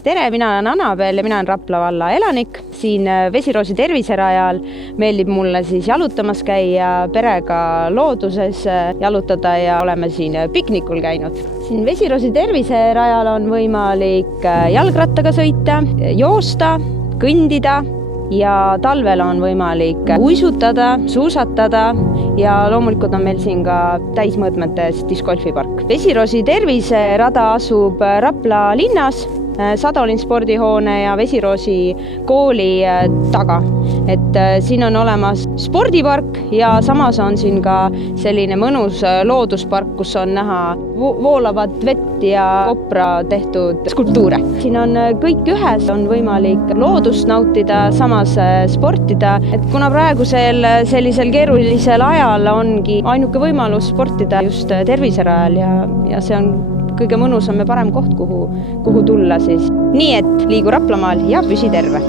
Tere, mina olen Annabel ja mina olen Rapla valla elanik. Siin Vesiroosi terviserajal meeldib mulle siis jalutamas käia, perega looduses jalutada ja oleme siin piknikul käinud. Siin Vesiroosi terviserajal on võimalik jalgrattaga sõita, joosta, kõndida ja talvel on võimalik uisutada, suusatada ja loomulikult on meil siin ka täismõõtmetes discgolfipark. Vesiroosi terviserada asub Rapla linnas, Sadolin spordihoone ja Vesiroosi kooli taga. Siin on olemas spordipark ja samas on siin ka selline mõnus looduspark, kus on näha voolavat vett ja kopra tehtud skulptuure. Siin on kõik ühes, on võimalik loodust nautida, samas sportida. Kuna praegusel sellisel keerulisel ajal ongi ainuke võimalus sportida just terviserajal ja see on kõige mõnusam ja parem koht, kuhu tulla siis. Nii et liigu Raplamaal ja püsi terve!